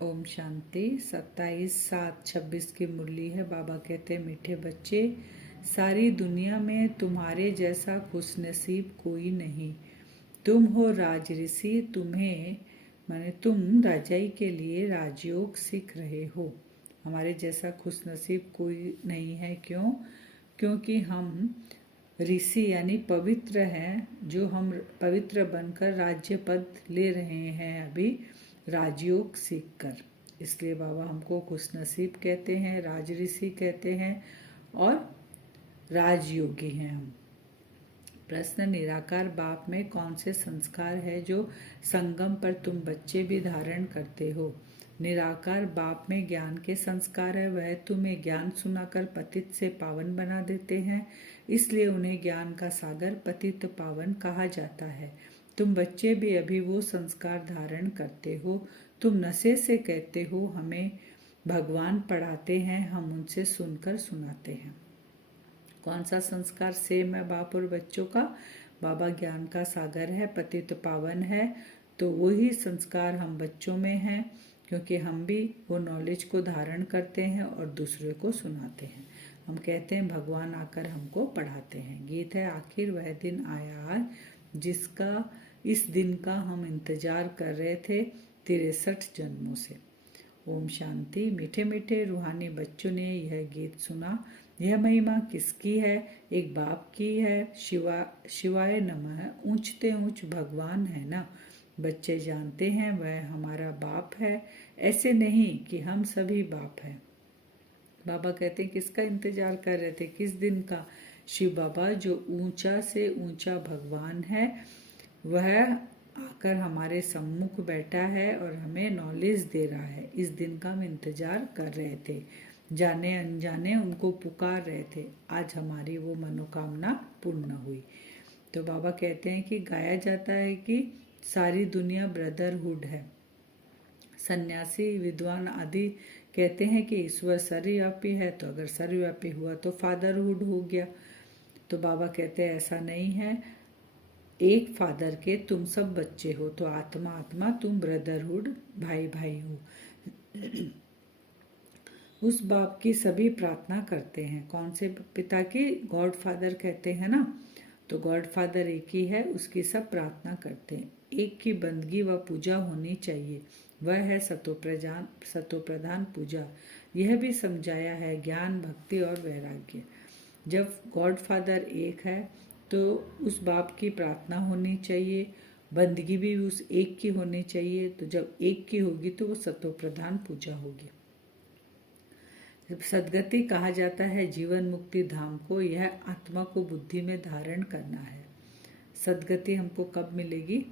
ओम शांति। 27/7/26 की मुरली है। बाबा कहते हैं, मीठे बच्चे, सारी दुनिया में तुम्हारे जैसा खुशनसीब कोई नहीं। तुम हो राज ऋषि, तुम्हें माने तुम राजाई के लिए राजयोग सीख रहे हो। हमारे जैसा खुशनसीब कोई नहीं है। क्यों? क्योंकि हम ऋषि यानी पवित्र हैं, जो हम पवित्र बनकर राज्य पद ले रहे हैं अभी राजयोग सीखकर। इसलिए बाबा हमको खुशनसीब कहते हैं, राज ऋषि कहते हैं और राजयोगी हैं हम। प्रश्न, निराकार बाप में कौन से संस्कार है जो संगम पर तुम बच्चे भी धारण करते हो? निराकार बाप में ज्ञान के संस्कार है। वह तुम्हें ज्ञान सुनाकर पतित से पावन बना देते हैं, इसलिए उन्हें ज्ञान का सागर पतित पावन कहा जाता है। तुम बच्चे भी अभी वो संस्कार धारण करते हो। तुम नशे से कहते हो हमें भगवान पढ़ाते हैं, हम उनसे सुनकर सुनाते हैं। कौन सा संस्कार सेम है बाप और बच्चों का? बाबा ज्ञान का सागर है, पतित पावन है, तो वही संस्कार हम बच्चों में हैं, क्योंकि हम भी वो नॉलेज को धारण करते हैं और दूसरे को सुनाते हैं। हम कहते हैं भगवान आकर हमको पढ़ाते हैं। गीत है, आखिर वह दिन आया आज जिसका इस दिन का हम इंतजार कर रहे थे 63 जन्मों से। ओम शांति। मीठे मीठे रूहानी बच्चों ने यह गीत सुना। यह महिमा किसकी है? एक बाप की है। शिवाय नमः। ऊंचते ऊंच भगवान है ना। बच्चे जानते हैं वह हमारा बाप है, ऐसे नहीं कि हम सभी बाप हैं। बाबा कहते हैं किसका इंतजार कर रहे थे? किस दिन का? शिव बाबा जो ऊंचा से ऊंचा भगवान है, वह आकर हमारे सम्मुख बैठा है और हमें नॉलेज दे रहा है। इस दिन का हम इंतजार कर रहे थे, जाने अनजाने उनको पुकार रहे थे। आज हमारी वो मनोकामना पूर्ण हुई। तो बाबा कहते हैं कि गाया जाता है कि सारी दुनिया ब्रदरहुड है। सन्यासी, विद्वान आदि कहते हैं कि ईश्वर सर्वव्यापी है, तो अगर सर्वव्यापी हुआ तो फादरहुड हो गया। तो बाबा कहते हैं ऐसा नहीं है। एक फादर के तुम सब बच्चे हो, तो आत्मा आत्मा तुम ब्रदरहुड, भाई भाई हो। उस बाप की सभी प्रार्थना करते हैं। कौन से पिता की? गॉड फादर कहते हैं ना। तो गॉड फादर एक ही है, उसकी सब प्रार्थना करते हैं। एक की बंदगी व पूजा होनी चाहिए, वह है सतोप्रधान पूजा। यह भी समझाया है ज्ञान, भक्ति और वैराग्य। जब गॉड फादर एक है तो उस बाप की प्रार्थना होनी चाहिए, बंदगी भी उस एक की होनी चाहिए। तो जब एक की होगी तो वो सतोप्रधान पूजा होगी। सदगति कहा जाता है जीवन मुक्ति धाम को। यह आत्मा को बुद्धि में धारण करना है। सदगति हमको कब मिलेगी?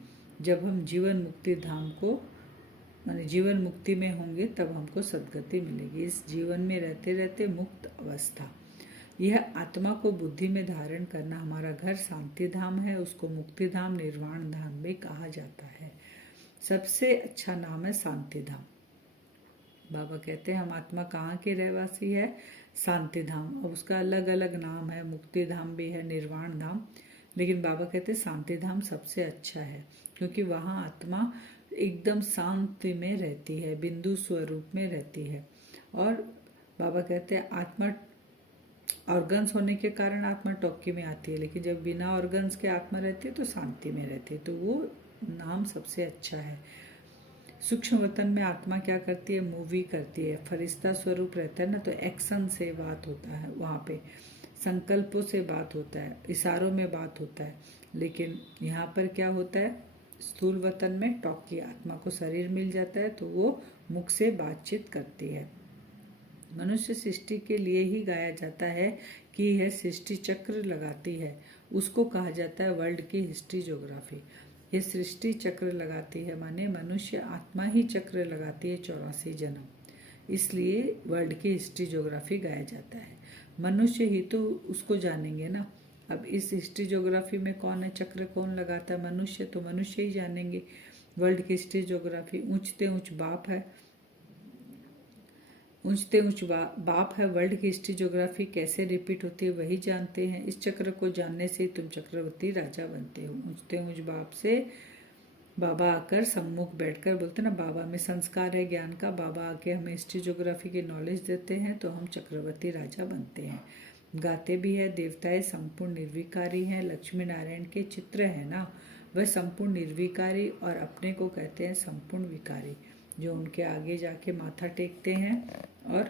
जब हम जीवन मुक्ति धाम को माने जीवन मुक्ति में होंगे, तब हमको सदगति मिलेगी। इस जीवन में रहते रहते मुक्त अवस्था, यह आत्मा को बुद्धि में धारण करना। हमारा घर शांति धाम है, उसको मुक्ति धाम, निर्वाण धाम भी कहा जाता है। सबसे अच्छा नाम है शांति धाम। बाबा कहते हैं हम आत्मा कहाँ के रहवासी है? शांति धाम। और उसका अलग अलग नाम है, मुक्ति धाम भी है, निर्वाण धाम। लेकिन बाबा कहते हैं शांति धाम सबसे अच्छा है, क्योंकि वहाँ आत्मा एकदम शांति में रहती है, बिंदु स्वरूप में रहती है। और बाबा कहते हैं आत्मा ऑर्गन्स होने के कारण आत्मा टॉकी में आती है, लेकिन जब बिना ऑर्गन्स के आत्मा रहती है तो शांति में रहती है। तो वो नाम सबसे अच्छा है। सूक्ष्म वतन में आत्मा क्या करती है? मूवी करती है। फरिश्ता स्वरूप रहता है ना, तो एक्शन से बात होता है, वहाँ पे संकल्पों से बात होता है, इशारों में बात होता है। लेकिन यहाँ पर क्या होता है? स्थूल वतन में टॉकी, आत्मा को शरीर मिल जाता है तो वो मुख से बातचीत करती है। मनुष्य सृष्टि के लिए ही गाया जाता है कि यह सृष्टि चक्र लगाती है। उसको कहा जाता है वर्ल्ड की हिस्ट्री ज्योग्राफी। ये सृष्टि चक्र लगाती है, माने मनुष्य आत्मा ही चक्र लगाती है 84 जन्म। इसलिए वर्ल्ड की हिस्ट्री ज्योग्राफी गाया जाता है। मनुष्य ही तो उसको जानेंगे ना। अब इस हिस्ट्री ज्योग्राफी में कौन है चक्र, कौन लगाता है? मनुष्य। तो मनुष्य ही जानेंगे वर्ल्ड की हिस्ट्री ज्योग्राफी। ऊंचते ऊंच बाप है, ऊंचते ऊंच बाप है। वर्ल्ड की हिस्ट्री ज्योग्राफी कैसे रिपीट होती है वही जानते हैं। इस चक्र को जानने से तुम चक्रवर्ती राजा बनते हो। ऊंचते ऊंच बाप से बाबा आकर सम्मुख बैठकर बोलते ना, बाबा में संस्कार है ज्ञान का, बाबा आके हमें हिस्ट्री ज्योग्राफी की नॉलेज देते हैं तो हम चक्रवर्ती राजा बनते हैं। गाते भी है, देवताएं संपूर्ण निर्विकारी हैं, लक्ष्मी नारायण के चित्र है ना, वह संपूर्ण निर्विकारी और अपने को कहते हैं संपूर्ण विकारी। जो उनके आगे जाके माथा टेकते हैं और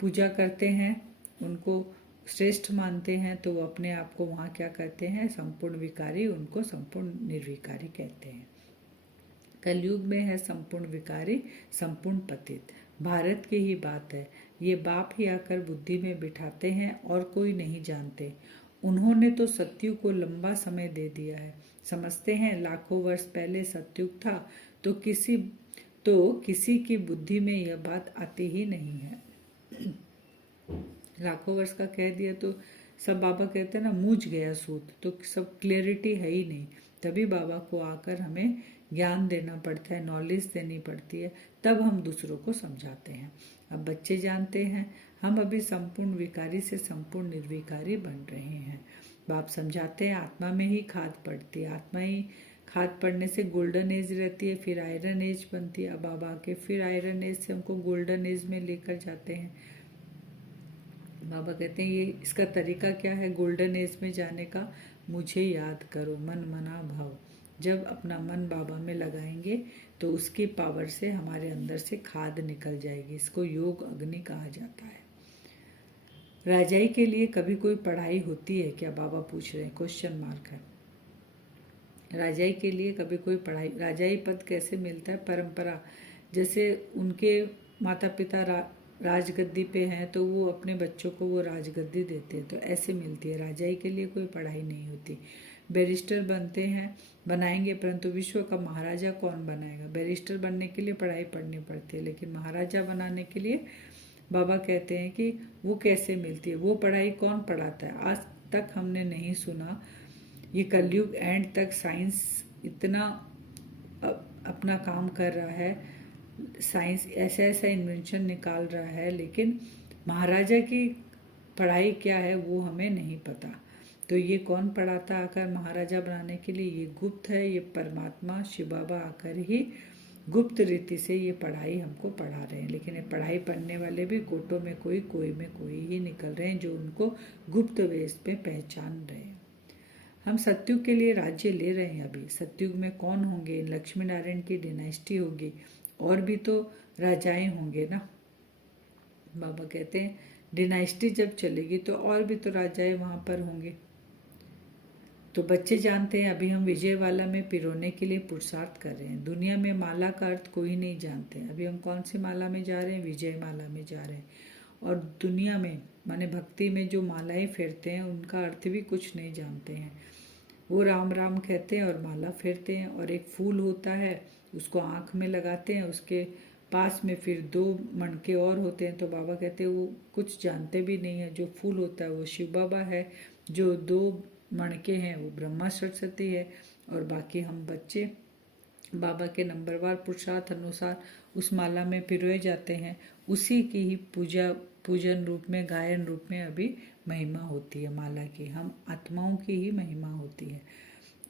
पूजा करते हैं, उनको श्रेष्ठ मानते हैं, तो वो अपने आप को वहाँ क्या कहते हैं, संपूर्ण विकारी, उनको संपूर्ण निर्विकारी कहते हैं। कलयुग में है संपूर्ण विकारी, संपूर्ण पतित। भारत की ही बात है, ये बाप ही आकर बुद्धि में बिठाते हैं और कोई नहीं जानते। उन्होंने तो सतयुग को लंबा समय दे दिया है। समझते हैं लाखों वर्ष पहले सतयुग था, तो किसी की बुद्धि में यह बात आती ही नहीं है। लाखों वर्ष का कह दिया तो सब बाबा कहते हैं ना, मूझ गया सूत, तो सब क्लियरिटी है ही नहीं। तभी बाबा को आकर हमें ज्ञान देना पड़ता है, नॉलेज देनी पड़ती है, तब हम दूसरों को समझाते हैं। अब बच्चे जानते हैं, हम अभी संपूर्ण विकारी से संपूर्ण निर्विकारी बन रहे हैं। बाप समझाते हैं आत्मा में ही खाद पड़ती है, आत्मा ही खाद पड़ने से गोल्डन एज रहती है, फिर आयरन एज बनती है। अब बाबा के फिर आयरन एज से हमको गोल्डन एज में लेकर जाते हैं। बाबा कहते हैं ये इसका तरीका क्या है गोल्डन एज में जाने का, मुझे याद करो मन मना भाव। जब अपना मन बाबा में लगाएंगे तो उसकी पावर से हमारे अंदर से खाद निकल जाएगी। इसको योग अग्नि कहा जाता है। राजाई के लिए कभी कोई पढ़ाई होती है क्या, बाबा पूछ रहे हैं, क्वेश्चन मार्क है। राजाई के लिए कभी कोई पढ़ाई, राजाई पद कैसे मिलता है, परंपरा, जैसे उनके माता पिता राजगद्दी पे हैं तो वो अपने बच्चों को वो राजगद्दी देते हैं, तो ऐसे मिलती है। राजाई के लिए कोई पढ़ाई नहीं होती। बैरिस्टर बनते हैं, बनाएंगे, परंतु विश्व का महाराजा कौन बनाएगा। बैरिस्टर बनने के लिए पढ़ाई पढ़नी पड़ती है, लेकिन महाराजा बनाने के लिए बाबा कहते हैं कि वो कैसे मिलती है, वो पढ़ाई कौन पढ़ाता है, आज तक हमने नहीं सुना। ये कलयुग एंड तक साइंस इतना अपना काम कर रहा है, साइंस ऐसा ऐसा इन्वेंशन निकाल रहा है, लेकिन महाराजा की पढ़ाई क्या है वो हमें नहीं पता। तो ये कौन पढ़ाता आकर महाराजा बनाने के लिए, ये गुप्त है, ये परमात्मा शिव बाबा आकर ही गुप्त रीति से ये पढ़ाई हमको पढ़ा रहे हैं। लेकिन ये पढ़ाई पढ़ने वाले भी कोटों में कोई में कोई ही निकल रहे हैं, जो उनको गुप्त वेश पे पहचान रहे हैं। हम सतयुग के लिए राज्य ले रहे हैं। अभी सतयुग में कौन होंगे, लक्ष्मी नारायण की डिनाइस्टी होगी, और भी तो राजाएं होंगे ना। बाबा कहते हैं डिनाइस्टी जब चलेगी तो और भी तो राजाएं वहाँ पर होंगे। तो बच्चे जानते हैं अभी हम विजयवाला में पिरोने के लिए पुरुषार्थ कर रहे हैं। दुनिया में माला का अर्थ कोई नहीं जानते। अभी हम कौन सी माला में जा रहे हैं, विजय माला में जा रहे हैं। और दुनिया में माने भक्ति में जो मालाएं फेरते हैं उनका अर्थ भी कुछ नहीं जानते हैं। वो राम राम कहते हैं और माला फेरते हैं। और एक फूल होता है, उसको आँख में लगाते हैं, उसके पास में फिर 2 मणके और होते हैं। तो बाबा कहते हैं वो कुछ जानते भी नहीं है। जो फूल होता है वो शिव बाबा है, जो 2 मणके हैं वो ब्रह्मा सरस्वती है, और बाकी हम बच्चे बाबा के नंबरवार पुरुषार्थ अनुसार उस माला में पिरोए जाते हैं। उसी की ही पूजन रूप में, गायन रूप में अभी महिमा होती है माला की। हम आत्माओं की ही महिमा होती है।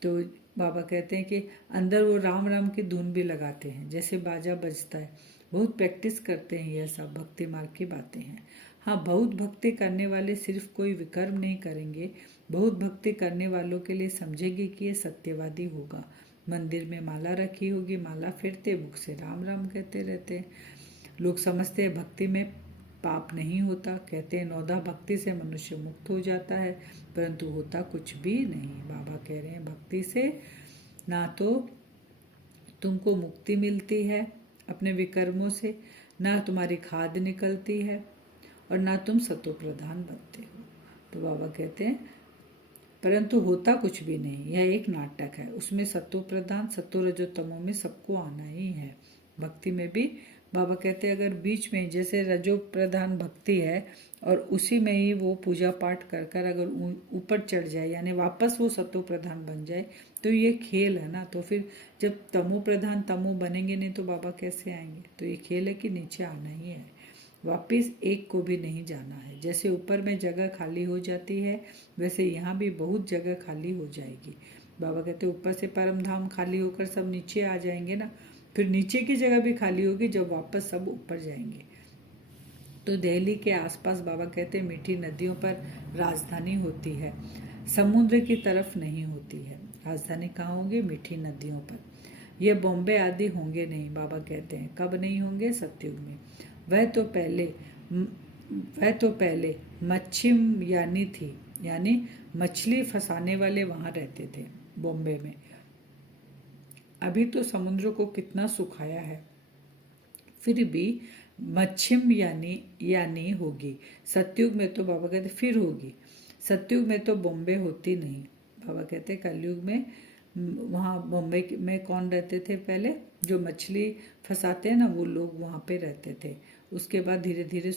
तो बाबा कहते हैं कि अंदर वो राम राम की धुन भी लगाते हैं, जैसे बाजा बजता है। बहुत प्रैक्टिस करते हैं, यह सब भक्ति मार्ग की बातें हैं। हाँ, बहुत भक्ति करने वाले सिर्फ कोई विकर्म नहीं करेंगे। बहुत भक्ति करने वालों के लिए समझेंगे कि ये सत्यवादी होगा। मंदिर में माला रखी होगी, माला फेरते, मुख से राम राम कहते रहते हैं। लोग समझते हैं भक्ति में पाप नहीं होता, कहते हैं 9 भक्ति से मनुष्य मुक्त हो जाता है, परंतु होता कुछ भी नहीं। बाबा कह रहे हैं भक्ति से ना तो तुमको मुक्ति मिलती है अपने विकर्मों से, ना तुम्हारी खाद निकलती है, और ना तुम सतो प्रधान बनते हो। तो बाबा कहते हैं परंतु होता कुछ भी नहीं, यह एक नाटक है। उसमें सतो प्रधान सतो रजो तमो में सबको आना ही है। भक्ति में भी बाबा कहते हैं अगर बीच में जैसे रजो प्रधान भक्ति है और उसी में ही वो पूजा पाठ कर कर अगर ऊपर चढ़ जाए, यानी वापस वो सतो प्रधान बन जाए, तो ये खेल है ना। तो फिर जब तमो प्रधान तमो बनेंगे नहीं तो बाबा कैसे आएंगे। तो ये खेल है कि नीचे आना ही है, वापिस एक को भी नहीं जाना है। जैसे ऊपर में जगह खाली हो जाती है, वैसे यहाँ भी बहुत जगह खाली हो जाएगी। बाबा कहते ऊपर से परम धाम खाली होकर सब नीचे आ जाएंगे ना, फिर नीचे की जगह भी खाली होगी जब वापस सब ऊपर जाएंगे। तो दिल्ली के आसपास बाबा कहते मीठी नदियों पर राजधानी होती है, समुद्र की तरफ नहीं होती है। राजधानी कहाँ होगी? मीठी नदियों पर। ये बॉम्बे आदि होंगे नहीं, बाबा कहते हैं। कब नहीं होंगे? सतयुग में। वह तो पहले मच्छिम यानी थी, यानी मछली फंसाने वाले वहां रहते थे बॉम्बे में। अभी तो समुद्र को कितना सुखाया है, फिर भी मच्छिम यानी होगी। सतयुग में तो बाबा कहते फिर होगी। सतयुग में तो बॉम्बे होती नहीं। बाबा कहते कलयुग में वहाँ बॉम्बे में कौन रहते थे? पहले जो मछली फंसाते हैं ना, वो लोग वहाँ पे रहते थे। उसके बाद धीरे धीरे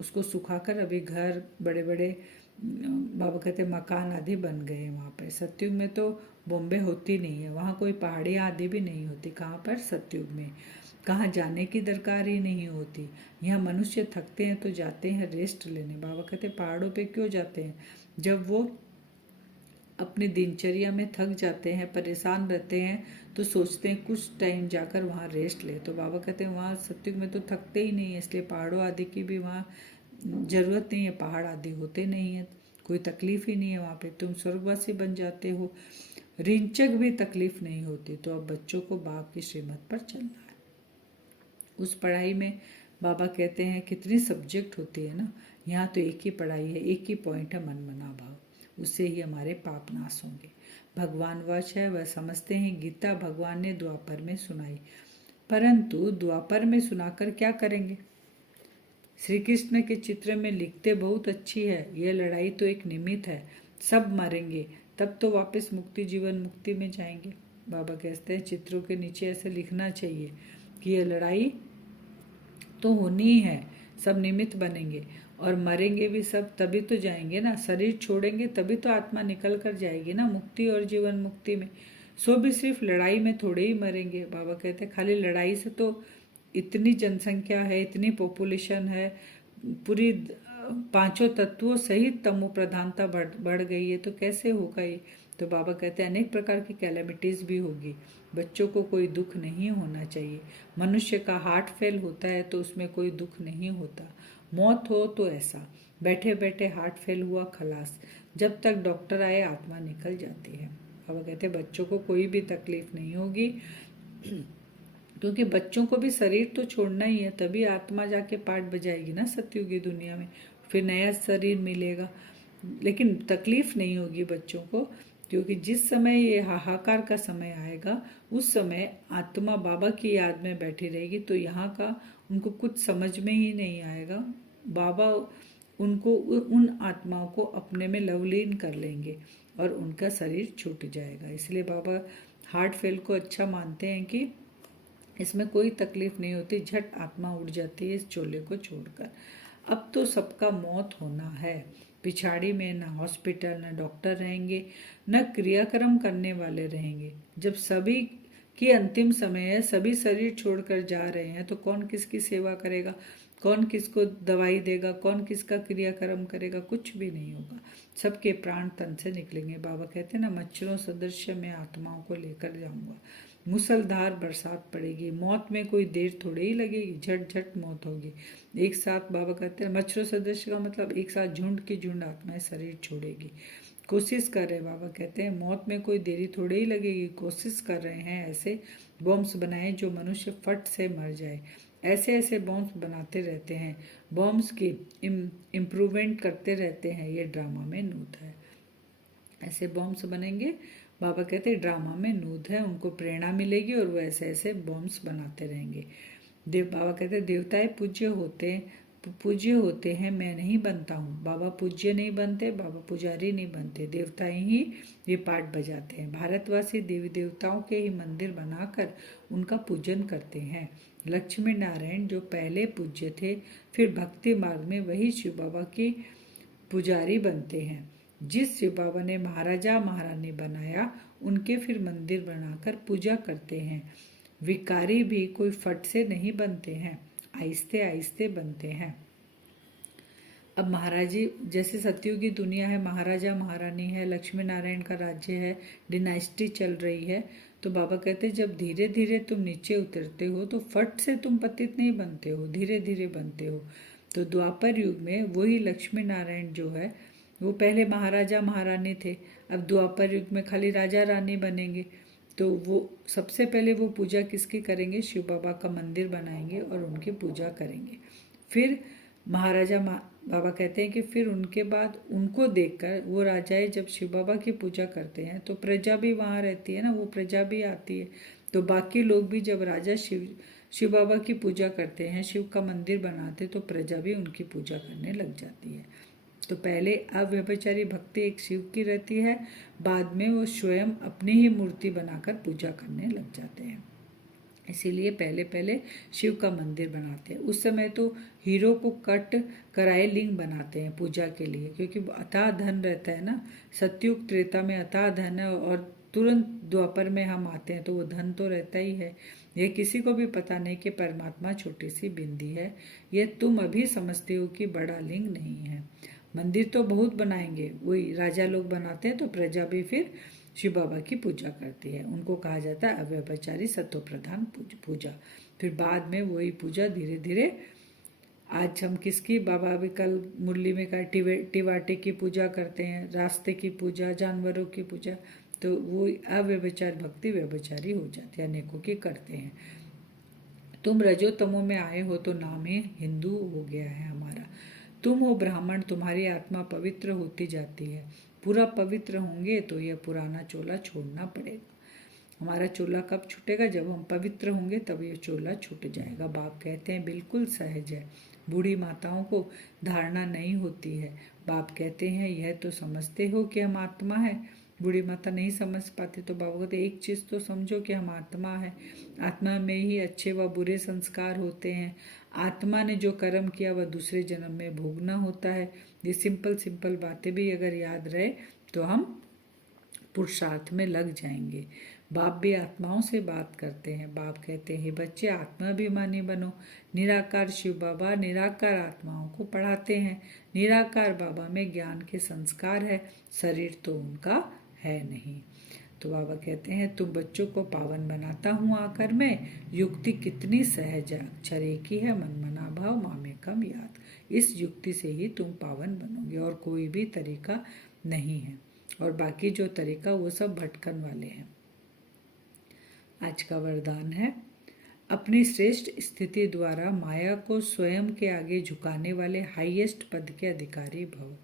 उसको सुखाकर अभी घर, बड़े बड़े बाबा कहते मकान आदि बन गए वहाँ पे। सतयुग में तो बॉम्बे होती नहीं है, वहाँ कोई पहाड़ियाँ आदि भी नहीं होती। कहाँ पर? सतयुग में। कहाँ जाने की दरकार ही नहीं होती। यहाँ मनुष्य थकते हैं तो जाते हैं रेस्ट लेने। बाबा कहते पहाड़ों पे क्यों जाते हैं? जब वो अपनी दिनचर्या में थक जाते हैं, परेशान रहते हैं, तो सोचते हैं कुछ टाइम जाकर वहाँ रेस्ट ले। तो बाबा कहते हैं वहाँ सतयुग में तो थकते ही नहीं है, इसलिए पहाड़ों आदि की भी वहाँ जरूरत नहीं है। पहाड़ आदि होते नहीं है, कोई तकलीफ ही नहीं है वहाँ पे। तुम स्वर्गवासी बन जाते हो, रिंचक भी तकलीफ नहीं होती। तो अब बच्चों को बाप की श्रीमत पर चलना है। उस पढ़ाई में बाबा कहते हैं कितनी सब्जेक्ट होती है ना। यहाँ तो एक ही पढ़ाई है, एक ही पॉइंट है, मन मना भाव। उससे ही हमारे पाप नाश होंगे। भगवान वश है, वह समझते हैं गीता भगवान ने द्वापर में सुनाई, परंतु द्वापर में सुनाकर क्या करेंगे? श्री कृष्ण के चित्र में लिखते बहुत अच्छी है, यह लड़ाई तो एक निमित्त है, सब मरेंगे तब तो वापस मुक्ति, जीवन मुक्ति में जाएंगे। बाबा कहते हैं चित्रों के नीचे ऐसे लिखना चाहिए कि यह लड़ाई तो होनी ही है, सब निमित्त बनेंगे और मरेंगे भी सब, तभी तो जाएंगे ना। शरीर छोड़ेंगे तभी तो आत्मा निकल कर जाएगी ना मुक्ति और जीवन मुक्ति में। सो भी सिर्फ लड़ाई में थोड़े ही मरेंगे। बाबा कहते हैं खाली लड़ाई से तो इतनी जनसंख्या है, इतनी पॉपुलेशन है, पूरी पांचों तत्वों सहित तमो प्रधानता बढ़ गई है, तो कैसे होगा ये? तो बाबा कहते हैं अनेक प्रकार की कैलेमिटीज भी होगी, बच्चों को कोई दुख नहीं होना चाहिए। मनुष्य का हार्ट फेल होता है तो उसमें कोई दुख नहीं होता। मौत हो तो ऐसा बैठे बैठे हार्ट फेल हुआ, खलास, जब तक डॉक्टर आए आत्मा निकल जाती है। बाबा कहते हैं बच्चों को कोई भी तकलीफ नहीं होगी, क्योंकि बच्चों को भी शरीर तो छोड़ना ही है, तभी आत्मा जाके पाठ बजाएगी ना सतयुगी दुनिया में, फिर नया शरीर मिलेगा। लेकिन तकलीफ नहीं होगी बच्चों को, क्योंकि जिस समय ये हाहाकार का समय आएगा उस समय आत्मा बाबा की याद में बैठी रहेगी, तो यहाँ का उनको कुछ समझ में ही नहीं आएगा। बाबा उनको उन आत्माओं को अपने में लवलीन कर लेंगे और उनका शरीर छूट जाएगा। इसलिए बाबा हार्ट फेल को अच्छा मानते हैं कि इसमें कोई तकलीफ नहीं होती, झट आत्मा उड़ जाती है इस चोले को छोड़कर। अब तो सबका मौत होना है, पिछाड़ी में न हॉस्पिटल, न डॉक्टर रहेंगे, न क्रियाक्रम करने वाले रहेंगे। जब सभी की अंतिम समय है, सभी शरीर छोड़कर जा रहे हैं, तो कौन किसकी सेवा करेगा? कौन किसको दवाई देगा? कौन किसका क्रियाक्रम करेगा? कुछ भी नहीं होगा, सबके प्राण तन से निकलेंगे। बाबा कहते हैं ना, मच्छरों सदृश मैं आत्माओं को लेकर जाऊंगा, मूसलधार बरसात पड़ेगी, मौत में कोई देर थोड़ी ही लगेगी, झट झट मौत होगी एक साथ। बाबा कहते हैं मच्छरों सदृश का मतलब एक साथ झुंड की झुंड आत्माएं शरीर छोड़ेगी। कोशिश कर रहे हैं, बाबा कहते हैं मौत में कोई देरी थोड़ी ही लगेगी, कोशिश कर रहे हैं ऐसे बॉम्ब्स बनाए जो मनुष्य फट से मर जाए। ऐसे ऐसे बॉम्ब्स बनाते रहते हैं, बॉम्ब्स की इम्प्रूवमेंट करते रहते हैं, ये ड्रामा में नूत है। ऐसे बॉम्ब्स बनेंगे, बाबा कहते हैं ड्रामा में नूत है, उनको प्रेरणा मिलेगी और वो ऐसे ऐसे बॉम्ब्स बनाते रहेंगे। बाबा कहते हैं देवताएं पूज्य होते हैं, मैं नहीं बनता हूँ। बाबा पूज्य नहीं बनते, बाबा पुजारी नहीं बनते, देवताएं ही ये पाठ बजाते हैं। भारतवासी देवी देवताओं के ही मंदिर बनाकर उनका पूजन करते हैं। लक्ष्मी नारायण जो पहले पूज्य थे, फिर भक्ति मार्ग में वही शिव बाबा की पुजारी बनते हैं। जिस शिव बाबा ने महाराजा महारानी बनाया, उनके फिर मंदिर बनाकर पूजा करते हैं। विकारी भी कोई फट से नहीं बनते हैं, आहिस्ते आहिस्ते बनते हैं। अब महाराज जी, जैसे सतयुग की दुनिया है, महाराजा महारानी है, लक्ष्मी नारायण का राज्य है, डिनाइस्टी चल रही है, तो बाबा कहते हैं जब धीरे धीरे तुम नीचे उतरते हो तो फट से तुम पतित नहीं बनते हो, धीरे धीरे बनते हो। तो द्वापर युग में वही लक्ष्मी नारायण जो है वो पहले महाराजा महारानी थे, अब द्वापर युग में खाली राजा रानी बनेंगे। तो वो सबसे पहले वो पूजा किसकी करेंगे? शिव बाबा का मंदिर बनाएंगे और उनकी पूजा करेंगे। फिर महाराजा बाबा कहते हैं कि फिर उनके बाद उनको देखकर वो राजाएं जब शिव बाबा की पूजा करते हैं तो प्रजा भी वहाँ रहती है ना, वो प्रजा भी आती है। तो बाकी लोग भी जब राजा शिव बाबा की पूजा करते हैं, शिव का मंदिर बनाते, तो प्रजा भी उनकी पूजा करने लग जाती है। तो पहले अव्यभिचारी भक्ति एक शिव की रहती है, बाद में वो स्वयं अपनी ही मूर्ति बनाकर पूजा करने लग जाते हैं। इसीलिए पहले पहले शिव का मंदिर बनाते हैं। उस समय तो हीरो को कट कराए लिंग बनाते हैं पूजा के लिए, क्योंकि अथाह धन रहता है ना। सतयुग त्रेता में अथाह धन है और तुरंत द्वापर में हम आते हैं तो वो धन तो रहता ही है। यह किसी को भी पता नहीं कि परमात्मा छोटी सी बिंदी है, यह तुम अभी समझते हो कि बड़ा लिंग नहीं है। मंदिर तो बहुत बनाएंगे, वही राजा लोग बनाते हैं, तो प्रजा भी फिर शिव बाबा की पूजा करती है। उनको कहा जाता है अव्यभिचारी सत्व प्रधान पूजा। फिर बाद में वही पूजा धीरे धीरे, आज हम किसकी, बाबा भी कल मुरली में कहा टिवाटे की पूजा करते हैं, रास्ते की पूजा, जानवरों की पूजा, तो वो अव्यभिचार भक्ति व्यभिचारी हो जाती है, अनेकों की करते हैं। तुम रजो तमो में आए हो तो नाम ही हिंदू हो गया है हमारा। तुम हो ब्राह्मण, तुम्हारी आत्मा पवित्र होती जाती है। पूरा पवित्र होंगे तो यह पुराना चोला छोड़ना पड़ेगा। हमारा चोला कब छूटेगा? जब हम पवित्र होंगे तब ये चोला छूट जाएगा। बाप कहते हैं बिल्कुल सहज है, बूढ़ी माताओं को धारणा नहीं होती है। बाप कहते हैं यह तो समझते हो कि हम आत्मा है। बूढ़ी माता नहीं समझ पाती, तो बाबा कहते एक चीज़ तो समझो कि हम आत्मा है। आत्मा में ही अच्छे व बुरे संस्कार होते हैं। आत्मा ने जो कर्म किया वह दूसरे जन्म में भोगना होता है। ये सिंपल सिंपल बातें भी अगर याद रहे तो हम पुरुषार्थ में लग जाएंगे। बाप भी आत्माओं से बात करते हैं। बाप कहते हैं बच्चे आत्माभिमानी बनो। निराकार शिव बाबा निराकार आत्माओं को पढ़ाते हैं। निराकार बाबा में ज्ञान के संस्कार है, शरीर तो उनका है नहीं। तो बाबा कहते हैं तुम बच्चों को पावन बनाता हूँ आकर मैं। युक्ति कितनी सहज है, अक्षर एक ही है, मन मना भाव मामे कम याद। इस युक्ति से ही तुम पावन बनोगे और कोई भी तरीका नहीं है, और बाकी जो तरीका वो सब भटकन वाले हैं। आज का वरदान है, अपनी श्रेष्ठ स्थिति द्वारा माया को स्वयं के आगे झुकाने वाले हाईएस्ट पद के अधिकारी भव।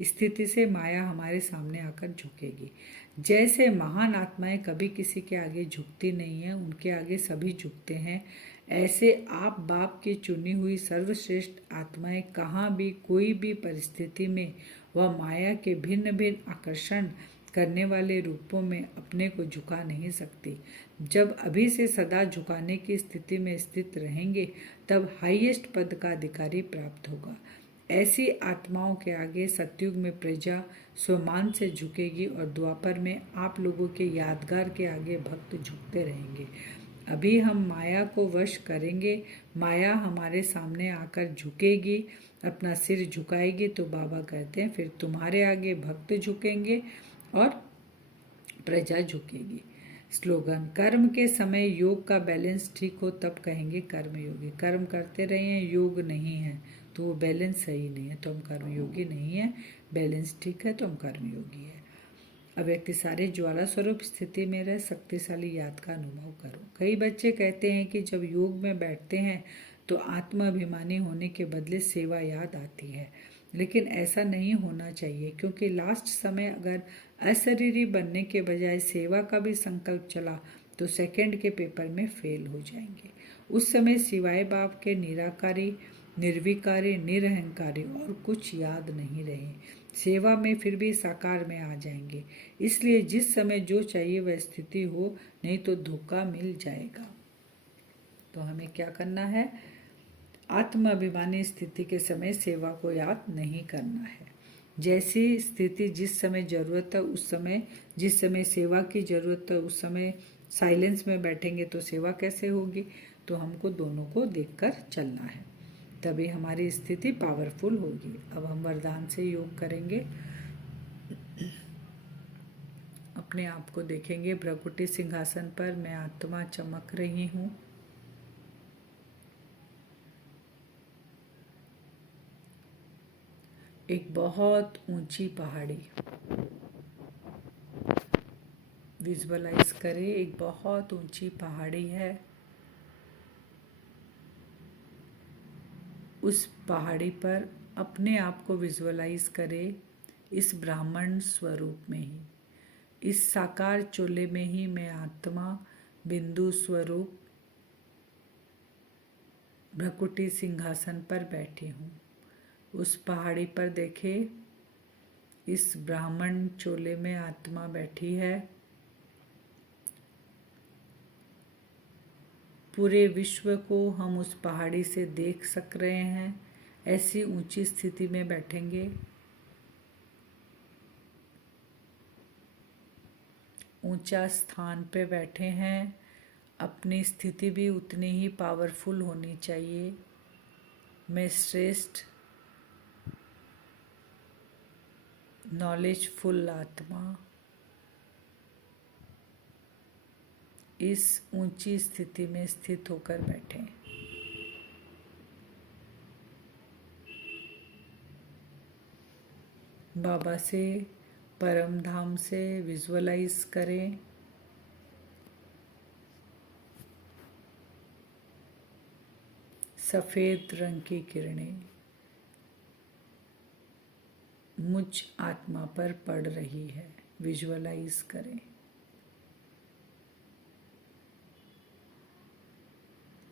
स्थिति से माया हमारे सामने आकर झुकेगी। जैसे महान आत्माएं कभी किसी के आगे झुकती नहीं है, उनके आगे सभी झुकते हैं, ऐसे आप बाप की चुनी हुई सर्वश्रेष्ठ आत्माएं कहाँ भी कोई भी परिस्थिति में वह माया के भिन्न भिन्न आकर्षण करने वाले रूपों में अपने को झुका नहीं सकती। जब अभी से सदा झुकाने की स्थिति में स्थित रहेंगे तब हाईएस्ट पद का अधिकारी प्राप्त होगा। ऐसी आत्माओं के आगे सतयुग में प्रजा स्वमान से झुकेगी और द्वापर में आप लोगों के यादगार के आगे भक्त झुकते रहेंगे। अभी हम माया को वश करेंगे, माया हमारे सामने आकर झुकेगी, अपना सिर झुकाएगी, तो बाबा कहते हैं फिर तुम्हारे आगे भक्त झुकेंगे और प्रजा झुकेगी। स्लोगन, कर्म के समय योग का बैलेंस ठीक हो तब कहेंगे कर्मयोगी। कर्म करते रहे हैं, योग नहीं है तो वो बैलेंस सही नहीं है, तो हम कर्मयोगी नहीं है। बैलेंस ठीक है तो हम कर्मयोगी है। अब व्यक्ति सारे ज्वाला स्वरूप स्थिति में रह शक्तिशाली याद का अनुभव करो। कई बच्चे कहते हैं कि जब योग में बैठते हैं तो आत्माभिमानी होने के बदले सेवा याद आती है, लेकिन ऐसा नहीं होना चाहिए, क्योंकि लास्ट समय अगर अशरीरी बनने के बजाय सेवा का भी संकल्प चला तो सेकंड के पेपर में फेल हो जाएंगे। उस समय सिवाय बाप के निराकारी, निर्विकारी, निरहंकारी और कुछ याद नहीं रहे। सेवा में फिर भी साकार में आ जाएंगे। इसलिए जिस समय जो चाहिए वह स्थिति हो, नहीं तो धोखा मिल जाएगा। तो हमें क्या करना है? आत्माभिमानी स्थिति के समय सेवा को याद नहीं करना है। जैसी स्थिति जिस समय जरूरत है उस समय, जिस समय सेवा की जरूरत है उस समय साइलेंस में बैठेंगे तो सेवा कैसे होगी? तो हमको दोनों को देखकर चलना है। तभी हमारी स्थिति पावरफुल होगी। अब हम वरदान से योग करेंगे। अपने आप को देखेंगे भ्रकुटी सिंहासन पर मैं आत्मा चमक रही हूँ। एक बहुत ऊंची पहाड़ी विजुअलाइज करें। एक बहुत ऊंची पहाड़ी है। उस पहाड़ी पर अपने आप को विजुअलाइज करें इस ब्राह्मण स्वरूप में ही, इस साकार चोले में ही मैं आत्मा बिंदु स्वरूप भ्रकुटी सिंहासन पर बैठी हूँ। उस पहाड़ी पर देखें, इस ब्राह्मण चोले में आत्मा बैठी है। पूरे विश्व को हम उस पहाड़ी से देख सक रहे हैं। ऐसी ऊंची स्थिति में बैठेंगे। ऊंचा स्थान पे बैठे हैं। अपनी स्थिति भी उतनी ही पावरफुल होनी चाहिए। मैं श्रेष्ठ नॉलेजफुल आत्मा इस ऊंची स्थिति में स्थित होकर बैठे। बाबा से, परम धाम से विजुअलाइज करें। सफेद रंग की किरणें मुझ आत्मा पर पड़ रही है। विजुअलाइज करें।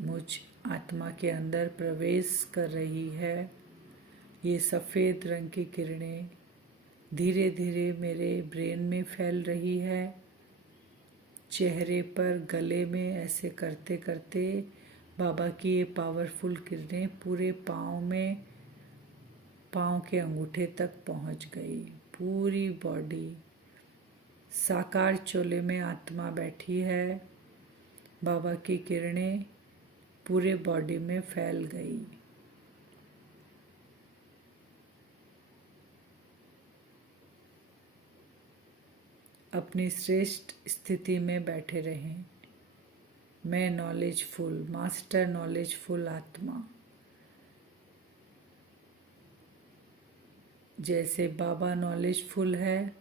मुझ आत्मा के अंदर प्रवेश कर रही है। ये सफ़ेद रंग की किरणें धीरे धीरे मेरे ब्रेन में फैल रही है। चेहरे पर, गले में, ऐसे करते करते बाबा की ये पावरफुल किरणें पूरे पाँव में, पाँव के अंगूठे तक पहुंच गई। पूरी बॉडी, साकार चोले में आत्मा बैठी है। बाबा की किरणें पूरे बॉडी में फैल गई। अपनी श्रेष्ठ स्थिति में बैठे रहें। मैं नॉलेजफुल, मास्टर नॉलेजफुल आत्मा, जैसे बाबा नॉलेजफुल है,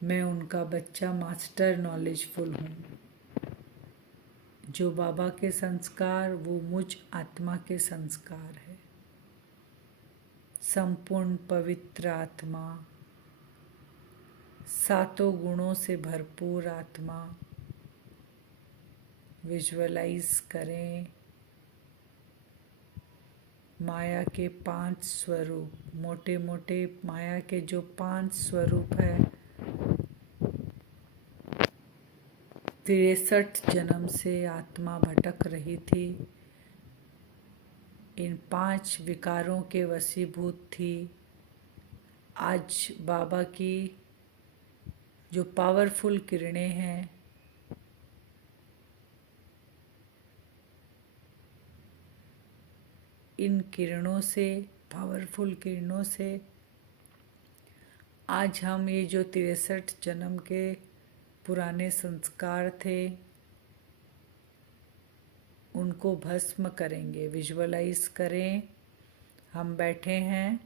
मैं उनका बच्चा मास्टर नॉलेजफुल हूँ। जो बाबा के संस्कार वो मुझ आत्मा के संस्कार है। संपूर्ण पवित्र आत्मा, सातों गुणों से भरपूर आत्मा। विजुअलाइज करें माया के 5 स्वरूप, मोटे मोटे माया के जो 5 स्वरूप है। 63 जन्म से आत्मा भटक रही थी। इन 5 विकारों के वशीभूत थी। आज बाबा की जो पावरफुल किरणें हैं, इन किरणों से, पावरफुल किरणों से आज हम ये जो 63 जन्म के पुराने संस्कार थे उनको भस्म करेंगे। विजुअलाइज करें हम बैठे हैं,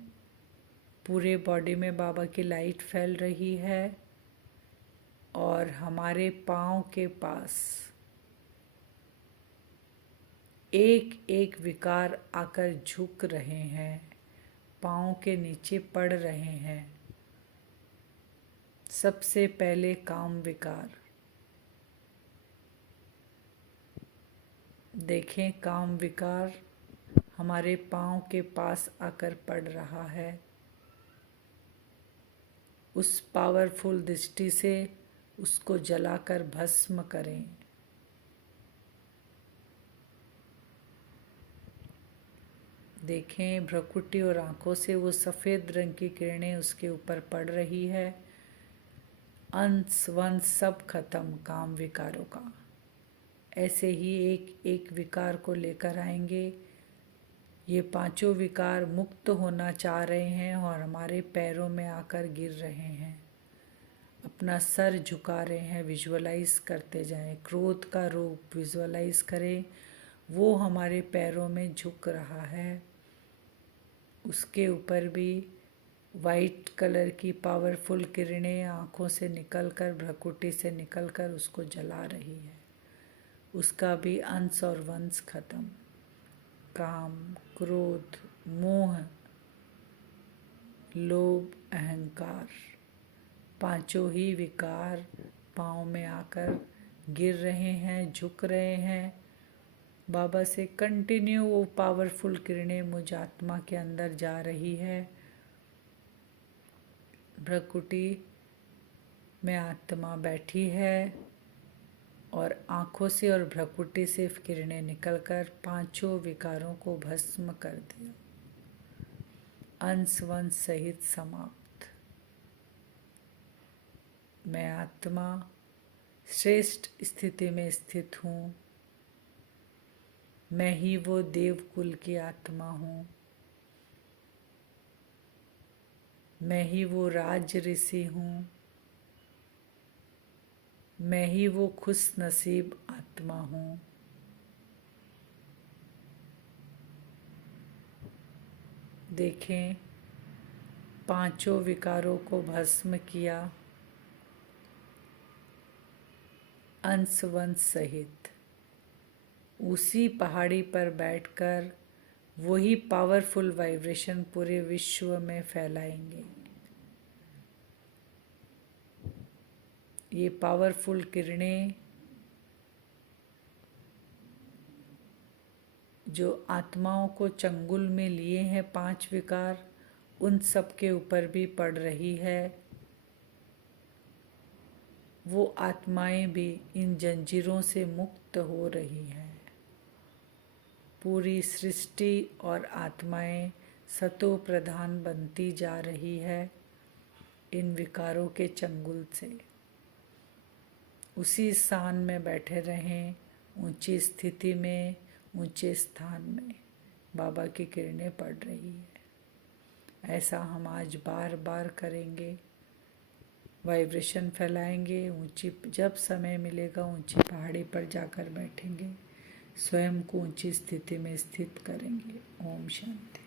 पूरे बॉडी में बाबा की लाइट फैल रही है और हमारे पाँव के पास एक एक विकार आकर झुक रहे हैं, पाँव के नीचे पड़ रहे हैं। सबसे पहले काम विकार देखें। काम विकार हमारे पाँव के पास आकर पड़ रहा है। उस पावरफुल दृष्टि से उसको जलाकर भस्म करें। देखें भ्रकुटी और आँखों से वो सफ़ेद रंग की किरणें उसके ऊपर पड़ रही है। अंश वंश सब खत्म काम विकारों का। ऐसे ही एक एक विकार को लेकर आएंगे। ये पांचों विकार मुक्त होना चाह रहे हैं और हमारे पैरों में आकर गिर रहे हैं। अपना सर झुका रहे हैं, विजुअलाइज करते जाएं। क्रोध का रूप विजुअलाइज करें, वो हमारे पैरों में झुक रहा है। उसके ऊपर भी वाइट कलर की पावरफुल किरणें आँखों से निकलकर, भ्रकुटी से निकलकर उसको जला रही है। उसका भी अंश और वंश खत्म। काम, क्रोध, मोह, लोभ, अहंकार, पांचों ही विकार पाँव में आकर गिर रहे हैं, झुक रहे हैं। बाबा से कंटिन्यू वो पावरफुल किरणें मुझ आत्मा के अंदर जा रही है। भ्रकुटी में आत्मा बैठी है और आँखों से और भ्रकुटी से किरणें निकलकर पांचों विकारों को भस्म कर दिया, अंश वंश सहित समाप्त। मैं आत्मा श्रेष्ठ स्थिति में स्थित हूँ। मैं ही वो देवकुल की आत्मा हूँ। मैं ही वो राज ऋषि हूँ। मैं ही वो खुश नसीब आत्मा हूँ। देखें, पांचों विकारों को भस्म किया, अंश वंश सहित। उसी पहाड़ी पर बैठकर वही पावरफुल वाइब्रेशन पूरे विश्व में फैलाएंगे। ये पावरफुल किरणें जो आत्माओं को चंगुल में लिए हैं, पांच विकार, उन सब के ऊपर भी पड़ रही है। वो आत्माएं भी इन जंजीरों से मुक्त हो रही हैं। पूरी सृष्टि और आत्माएं सतो प्रधान बनती जा रही है इन विकारों के चंगुल से। उसी स्थान में बैठे रहें, ऊंची स्थिति में, ऊंचे स्थान में बाबा की किरणें पड़ रही है। ऐसा हम आज बार बार करेंगे, वाइब्रेशन फैलाएंगे। ऊंची, जब समय मिलेगा ऊंची पहाड़ी पर जाकर बैठेंगे, स्वयं को ऊंची स्थिति में स्थित करेंगे। ओम शांति।